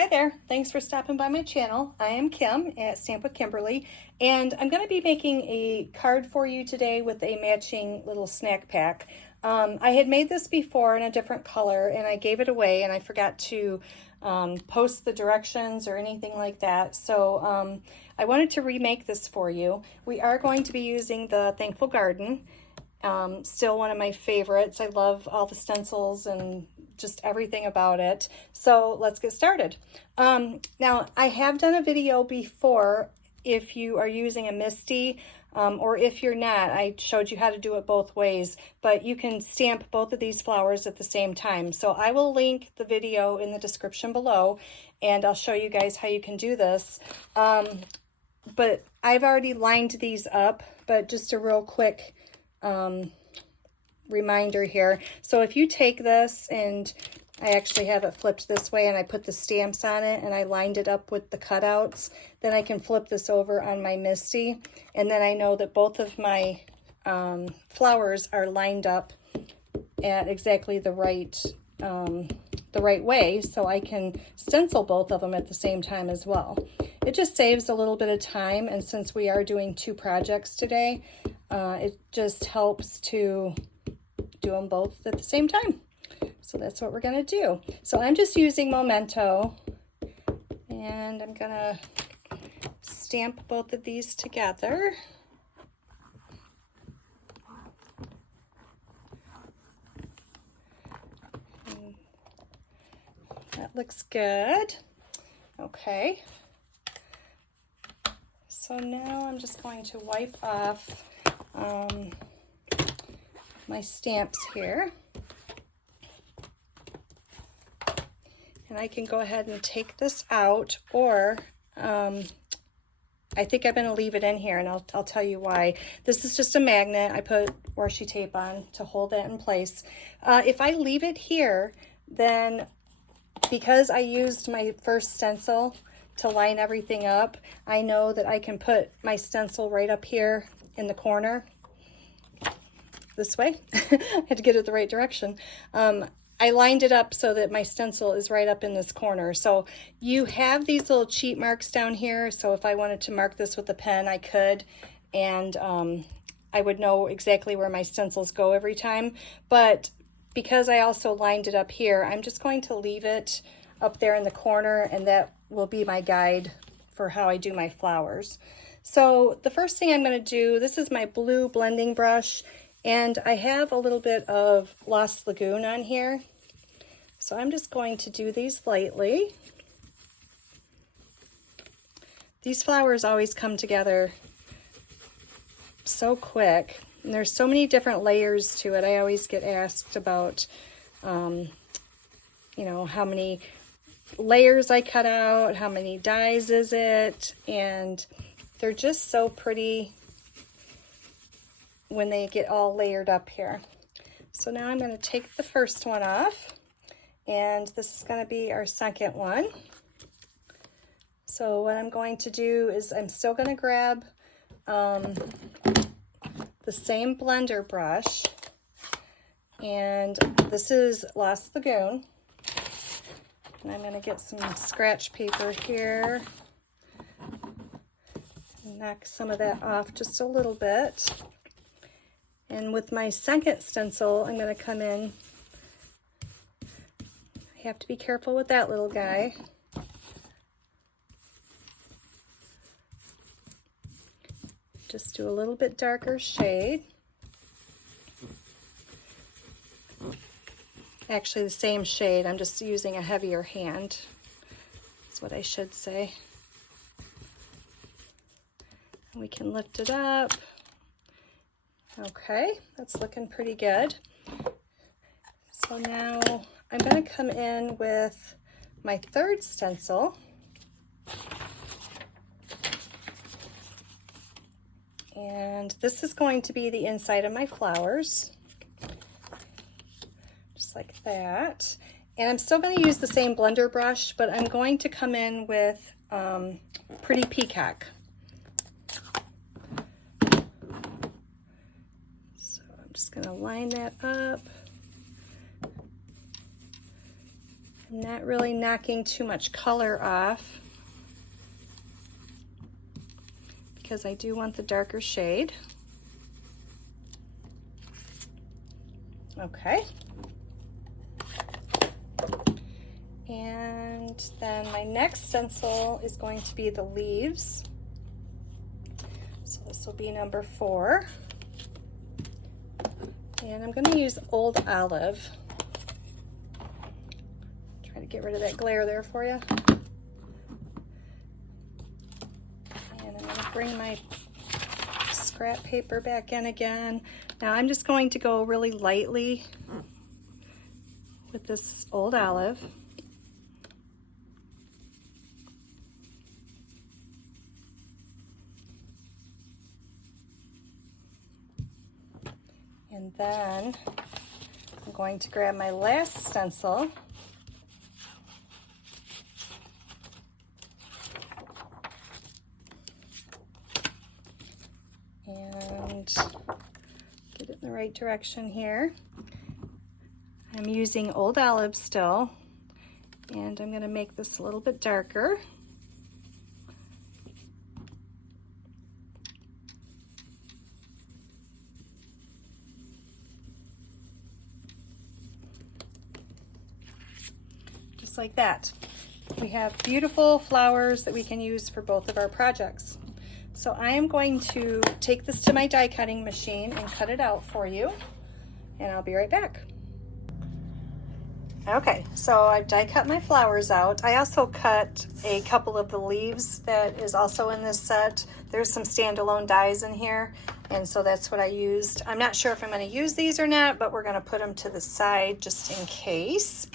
Hi there, thanks for stopping by my channel. I am Kim at Stamp with Kimberly, and I'm going to be making a card for you today with a matching little snack pack. I had made this before in a different color and I gave it away and I forgot to post the directions or anything like that. So I wanted to remake this for you. We are going to be using the Thankful Garden. Still one of my favorites. I love all the stencils and just everything about it. So let's get started. Now I have done a video before if you are using a MISTI or if you're not. I showed you how to do it both ways, but you can stamp both of these flowers at the same time. So I will link the video in the description below and I'll show you guys how you can do this. But I've already lined these up, but just a real quick reminder here. So if you take this, and I actually have it flipped this way and I put the stamps on it and I lined it up with the cutouts, then I can flip this over on my MISTI and then I know that both of my flowers are lined up at exactly the right way, so I can stencil both of them at the same time as well. It just saves a little bit of time, and since we are doing two projects today, it just helps to do them both at the same time. So that's what we're going to do. So I'm just using Memento, and I'm going to stamp both of these together. And that looks good. Okay. So now I'm just going to wipe off my stamps here. And I can go ahead and take this out, or I think I'm going to leave it in here, and I'll tell you why. This is just a magnet. I put washi tape on to hold that in place. If I leave it here, then because I used my first stencil to line everything up, I know that I can put my stencil right up here in the corner this way. I had to get it the right direction. I lined it up so that my stencil is right up in this corner. So you have these little cheat marks down here. So if I wanted to mark this with a pen, I could, and I would know exactly where my stencils go every time. But because I also lined it up here, I'm just going to leave it up there in the corner, and that will be my guide for how I do my flowers. So the first thing I'm going to do, this is my blue blending brush, and I have a little bit of Lost Lagoon on here. So I'm just going to do these lightly. These flowers always come together so quick, and there's so many different layers to it. I always get asked about, you know, how many layers I cut out, how many dies is it, and they're just so pretty when they get all layered up here. So now I'm going to take the first one off, and this is going to be our second one. So what I'm going to do is I'm still going to grab the same blender brush, and this is Lost Lagoon, and I'm going to get some scratch paper here, knock some of that off just a little bit. And with my second stencil, I'm going to come in. I have to be careful with that little guy. Just do a little bit darker shade. Actually, the same shade. I'm just using a heavier hand. That's what I should say. We can lift it up. Okay, that's looking pretty good. So now I'm going to come in with my third stencil. And this is going to be the inside of my flowers. Just like that. And I'm still going to use the same blender brush, but I'm going to come in with Pretty Peacock. Just going to line that up. I'm not really knocking too much color off because I do want the darker shade. Okay. And then my next stencil is going to be the leaves. So this will be number 4. And I'm going to use Old Olive. Try to get rid of that glare there for you. And I'm going to bring my scrap paper back in again. Now I'm just going to go really lightly with this Old Olive. And then I'm going to grab my last stencil and get it in the right direction here. I'm using Old Olive still, and I'm going to make this a little bit darker. Just like that. We have beautiful flowers that we can use for both of our projects. So I am going to take this to my die cutting machine and cut it out for you, and I'll be right back. Okay, so I've die cut my flowers out. I also cut a couple of the leaves that is also in this set. There's some standalone dies in here, and so that's what I used. I'm not sure if I'm going to use these or not, but we're going to put them to the side just in case.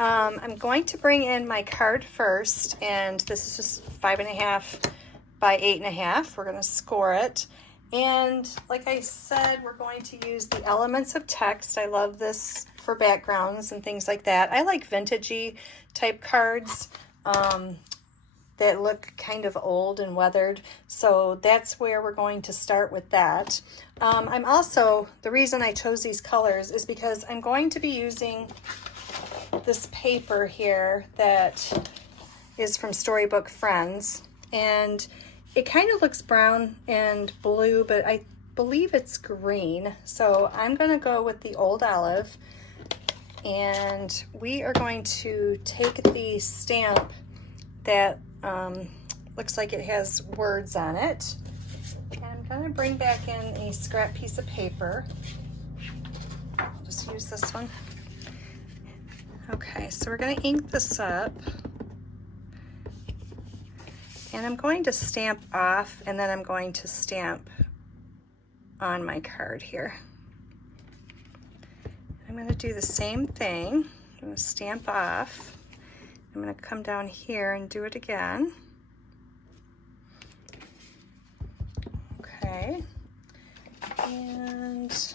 I'm going to bring in my card first, and this is just 5.5 by 8.5. We're going to score it. And like I said, we're going to use the elements of text. I love this for backgrounds and things like that. I like vintagey type cards that look kind of old and weathered. So that's where we're going to start with that. I'm also, the reason I chose these colors is because I'm going to be using this paper here that is from Storybook Friends, and it kind of looks brown and blue, but I believe it's green. So I'm going to go with the Old Olive, and we are going to take the stamp that looks like it has words on it, and I'm going to bring back in a scrap piece of paper. I'll just use this one. Okay, so we're going to ink this up, and I'm going to stamp off, and then I'm going to stamp on my card here. I'm going to do the same thing. I'm going to stamp off. I'm going to come down here and do it again. Okay, and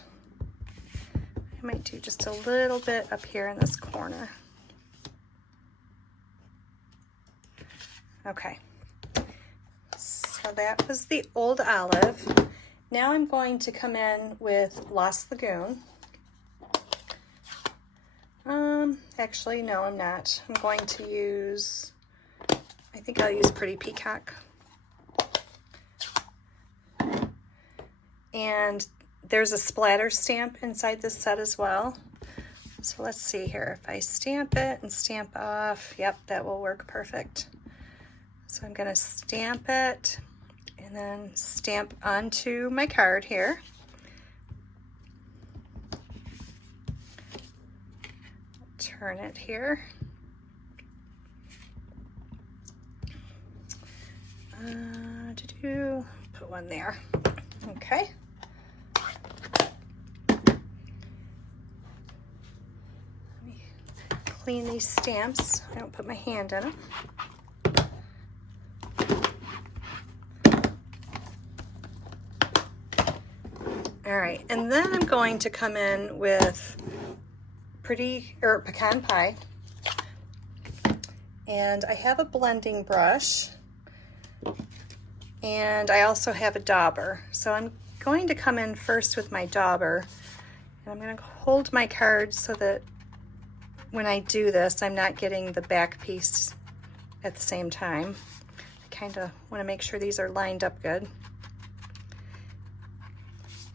I might do just a little bit up here in this corner. Okay, so that was the Old Olive. Now I'm going to come in with Lost Lagoon. Actually, no, I'm not. I'm going to use, I think I'll use Pretty Peacock. And there's a splatter stamp inside this set as well. So let's see here. If I stamp it and stamp off, yep, that will work perfect. So I'm going to stamp it and then stamp onto my card here. Turn it here. Put one there. Okay. Clean these stamps. I don't put my hand in them. All right, and then I'm going to come in with pecan pie. And I have a blending brush, and I also have a dauber. So I'm going to come in first with my dauber, and I'm going to hold my card so that when I do this, I'm not getting the back piece at the same time. I kind of want to make sure these are lined up good.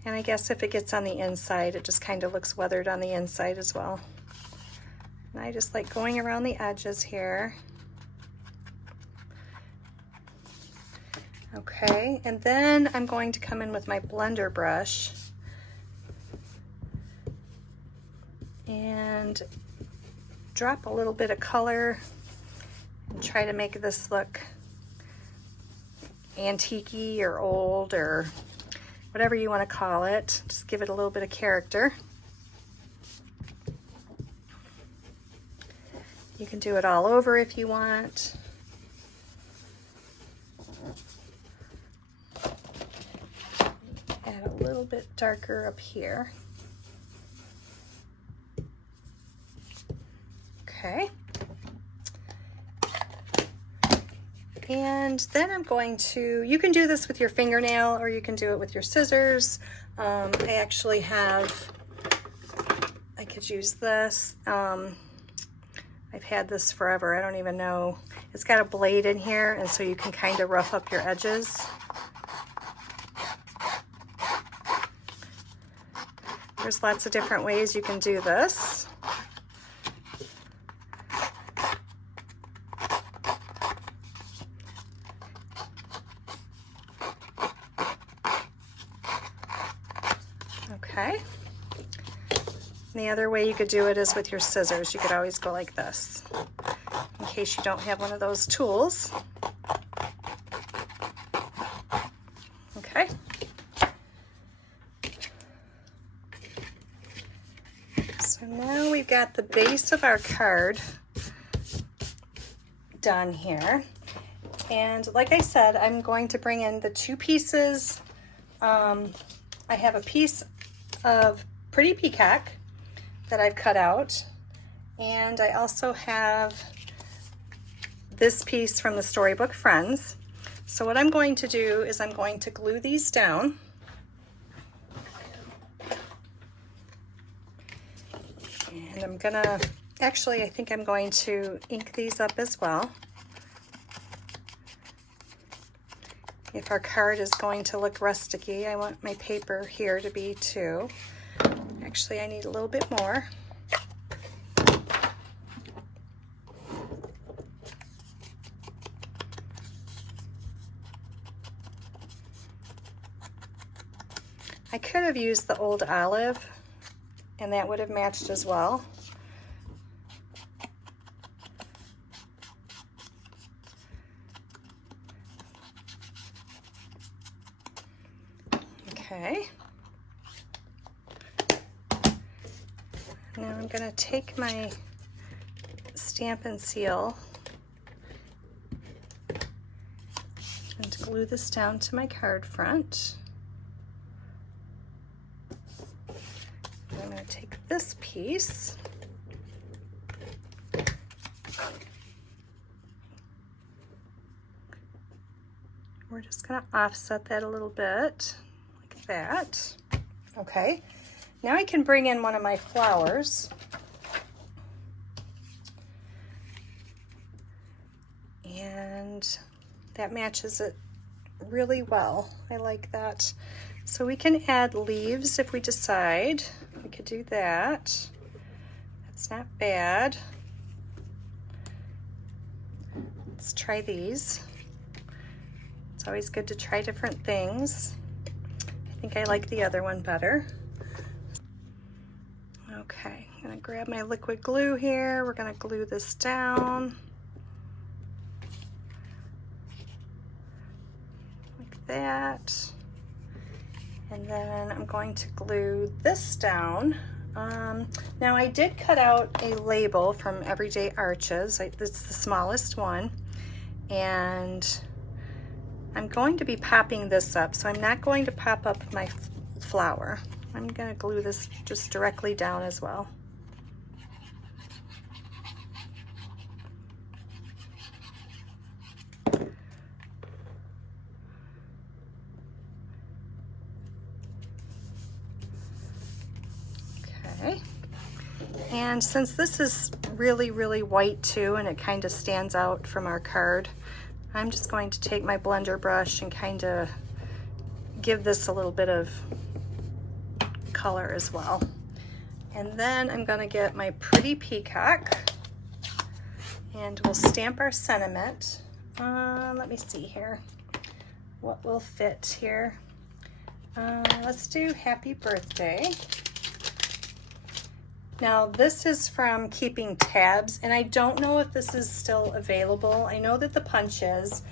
And I guess if it gets on the inside, it just kind of looks weathered on the inside as well. And I just like going around the edges here. Okay, and then I'm going to come in with my blender brush and drop a little bit of color and try to make this look antique-y or old or whatever you want to call it. Just give it a little bit of character. You can do it all over if you want. Add a little bit darker up here. Okay. And then I'm going to, you can do this with your fingernail or you can do it with your scissors. I actually have, I could use this. I've had this forever. I don't even know. It's got a blade in here, and so you can kind of rough up your edges. There's lots of different ways you can do this. Okay. And the other way you could do it is with your scissors. You could always go like this, in case you don't have one of those tools. Okay. So now we've got the base of our card done here. And like I said, I'm going to bring in the two pieces. I have a piece of Pretty Peacock that I've cut out, and I also have this piece from the Storybook Friends. So what I'm going to do is I'm going to glue these down. And I'm gonna, actually I think I'm going to ink these up as well. If our card is going to look rusticy, I want my paper here to be too. Actually, I need a little bit more. I could have used the old olive, and that would have matched as well. Okay. Now I'm going to take my Stampin' seal and glue this down to my card front. And I'm going to take this piece we're just going to offset that a little bit like that. Okay. Now I can bring in one of my flowers and that matches it really well. I like that. So we can add leaves if we decide. We could do that. That's not bad. Let's try these. It's always good to try different things. I think I like the other one better. Okay, I'm gonna grab my liquid glue here. We're gonna glue this down like that. And then I'm going to glue this down. Now I did cut out a label from Everyday Arches. It's the smallest one. And I'm going to be popping this up, so I'm not going to pop up my flower. I'm going to glue this just directly down as well. Okay. And since this is really, really white too, and it kind of stands out from our card. I'm just going to take my blender brush and kind of give this a little bit of color as well. And then I'm going to get my pretty peacock and we'll stamp our sentiment. Let me see here. What will fit here? Let's do happy birthday. Now this is from Keeping Tabs, and I don't know if this is still available. I know that the punch is.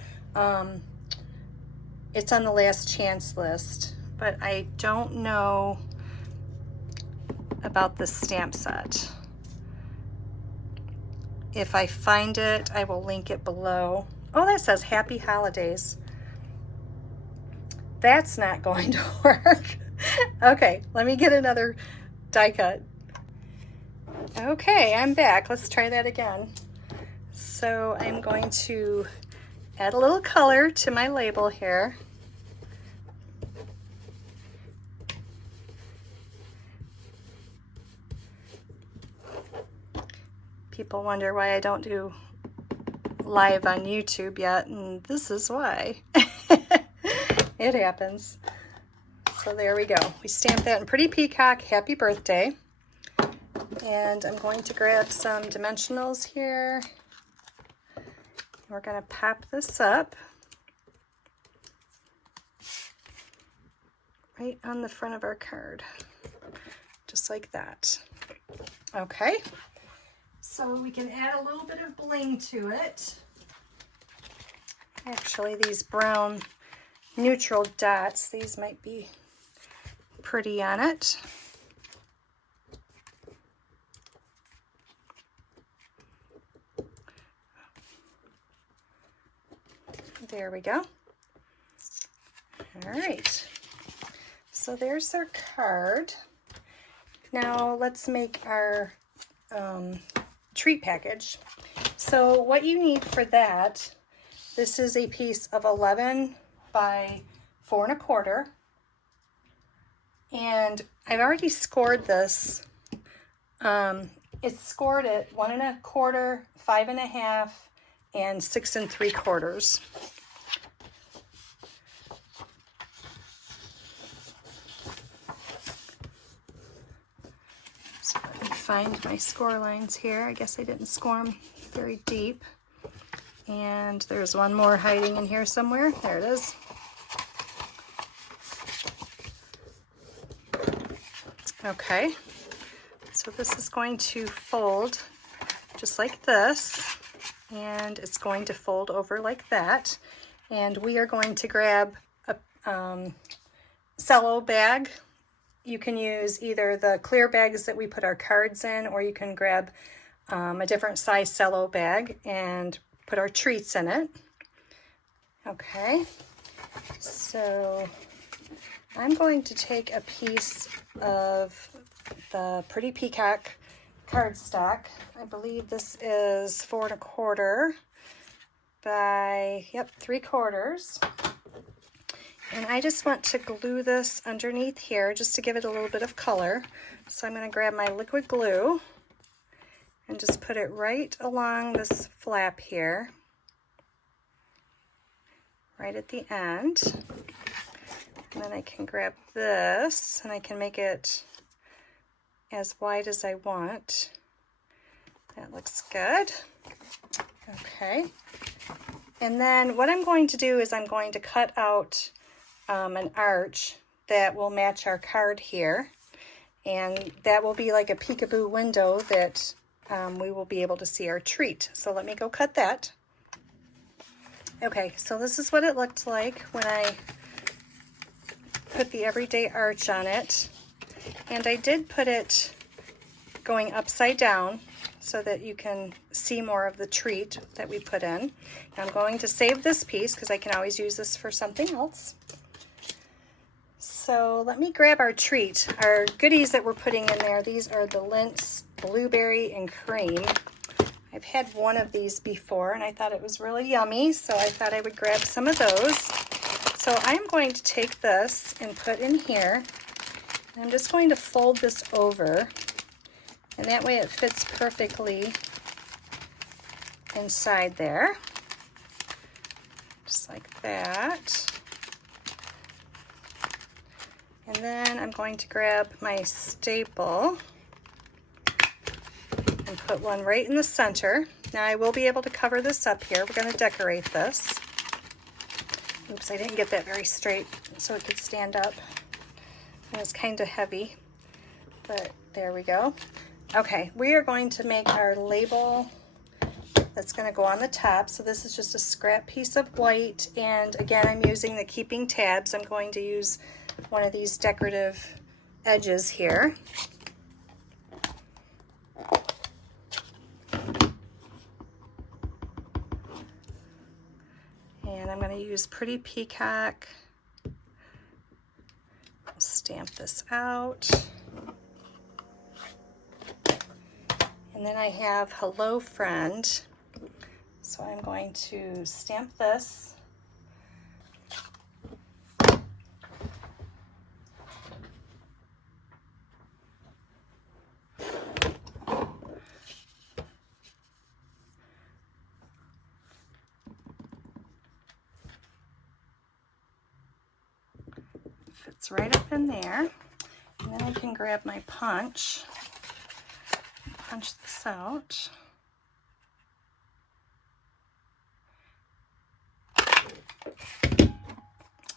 It's on the last chance list, but I don't know about the stamp set. If I find it, I will link it below. Oh, that says Happy Holidays. That's not going to work. Okay, let me get another die cut. Okay, I'm back. Let's try that again. So I'm going to add a little color to my label here. People wonder why I don't do live on YouTube yet, and this is why. It happens. So there we go. We stamped that in Pretty Peacock, Happy Birthday. And I'm going to grab some dimensionals here. We're going to pop this up right on the front of our card, just like that. Okay. So we can add a little bit of bling to it. Actually, these brown neutral dots, these might be pretty on it. There we go. All right. So there's our card. Now let's make our treat package. So what you need for that, this is a piece of 11 by 4 1/4, and I've already scored this. It's scored at 1 1/4, 5 1/2, and 6 3/4. Find my score lines here. I guess I didn't score them very deep. And there's one more hiding in here somewhere. There it is. Okay, so this is going to fold just like this, and it's going to fold over like that. And we are going to grab a cello bag. You can use either the clear bags that we put our cards in, or you can grab a different size cello bag and put our treats in it. Okay, so I'm going to take a piece of the Pretty Peacock cardstock. I believe this is 4 1/4 by, 3/4. And I just want to glue this underneath here just to give it a little bit of color. So I'm going to grab my liquid glue and just put it right along this flap here, right at the end. And then I can grab this and I can make it as wide as I want. That looks good. Okay. And then what I'm going to do is I'm going to cut out an arch that will match our card here, and that will be like a peekaboo window that we will be able to see our treat. So let me go cut that. Okay, so this is what it looked like when I put the everyday arch on it, and I did put it going upside down so that you can see more of the treat that we put in. I'm going to save this piece because I can always use this for something else. So let me grab our treat. Our goodies that we're putting in there, these are the Lint's Blueberry and Cream. I've had one of these before and I thought it was really yummy, so I thought I would grab some of those. So I'm going to take this and put in here. I'm just going to fold this over, and that way it fits perfectly inside there, just like that. And then I'm going to grab my staple and put one right in the center. Now I will be able to cover this up here. We're going to decorate this. Oops, I didn't get that very straight so it could stand up. It was kind of heavy, but there we go. Okay, we are going to make our label that's going to go on the top. So this is just a scrap piece of white, and again, I'm using the keeping tabs. I'm going to use one of these decorative edges here. And I'm going to use Pretty Peacock. I'll stamp this out. And then I have Hello Friend. So I'm going to stamp this. Fits right up in there. And then I can grab my punch, punch this out.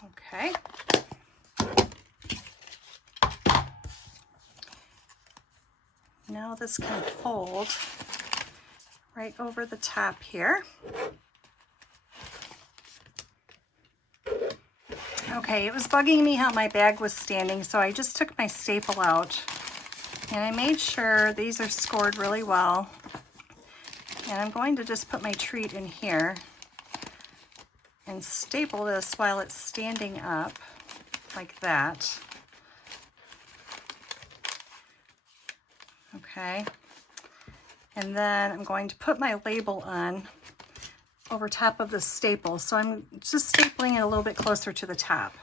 Okay. Now this can fold right over the top here. Okay, it was bugging me how my bag was standing, so I just took my staple out and I made sure these are scored really well. And I'm going to just put my treat in here and staple this while it's standing up like that. Okay, and then I'm going to put my label on over top of the staple. So I'm just stapling it a little bit closer to the top.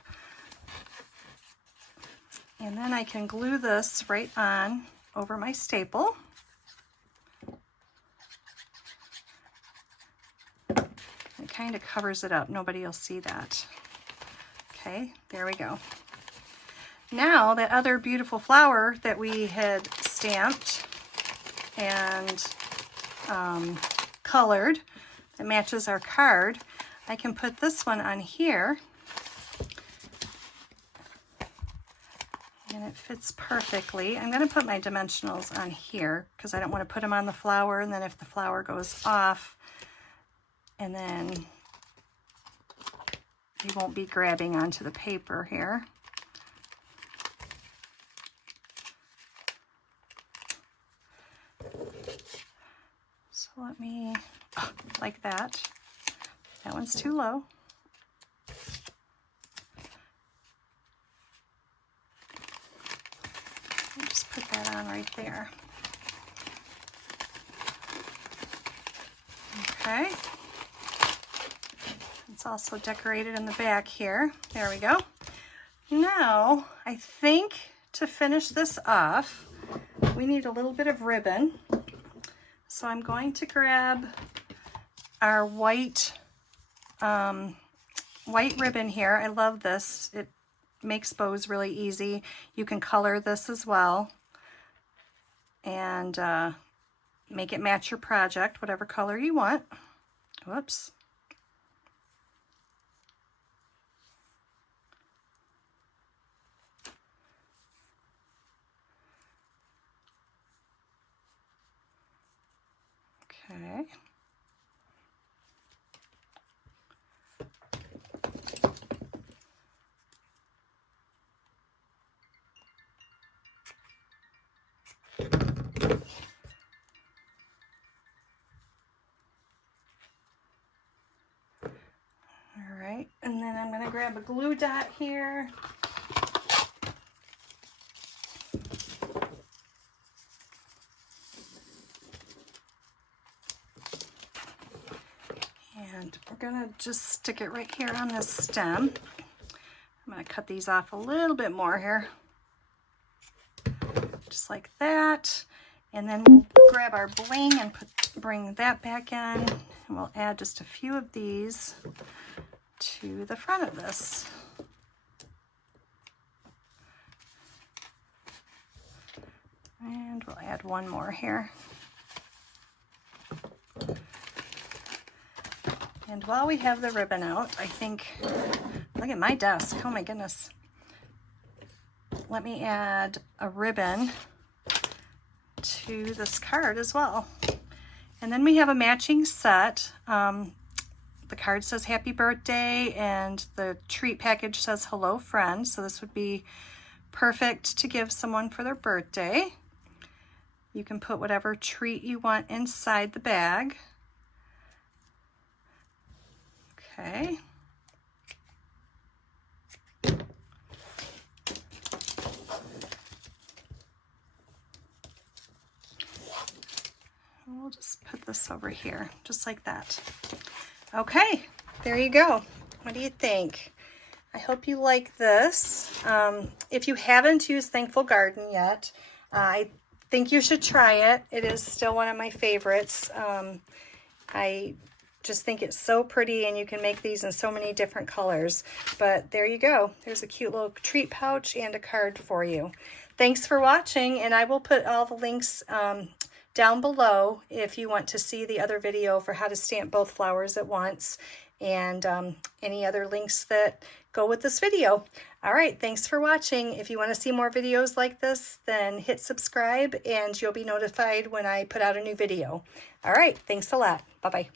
And then I can glue this right on over my staple. It kind of covers it up. Nobody will see that. Okay, there we go. Now that other beautiful flower that we had stamped and colored, that matches our card, I can put this one on here and it fits perfectly. I'm going to put my dimensionals on here because I don't want to put them on the flower, and then if the flower goes off, and then you won't be grabbing onto the paper here. So let me, like that. That one's too low. I'll just put that on right there. Okay. It's also decorated in the back here. There we go. Now, I think to finish this off, we need a little bit of ribbon. So I'm going to grab our white ribbon here. I love this. It makes bows really easy. You can color this as well and make it match your project, whatever color you want. Whoops. Okay. All right, and then I'm going to grab a glue dot here. And we're going to just stick it right here on this stem. I'm going to cut these off a little bit more here. Just like that. And then we'll grab our bling and bring that back in. And we'll add just a few of these to the front of this. And we'll add one more here. And while we have the ribbon out, I think, look at my desk, oh my goodness. Let me add a ribbon to this card as well. And then we have a matching set. The card says happy birthday and the treat package says hello friend. So this would be perfect to give someone for their birthday. You can put whatever treat you want inside the bag. Okay. We'll just put this over here, just like that. Okay, there you go. What do you think? I hope you like this. If you haven't used Thankful Garden yet, I think you should try it. It is still one of my favorites. I just think it's so pretty, and you can make these in so many different colors. But there you go. There's a cute little treat pouch and a card for you. Thanks for watching, and I will put all the links down below if you want to see the other video for how to stamp both flowers at once, and any other links that go with this video. All right, thanks for watching. If you want to see more videos like this, then hit subscribe and you'll be notified when I put out a new video. All right, thanks a lot. Bye-bye.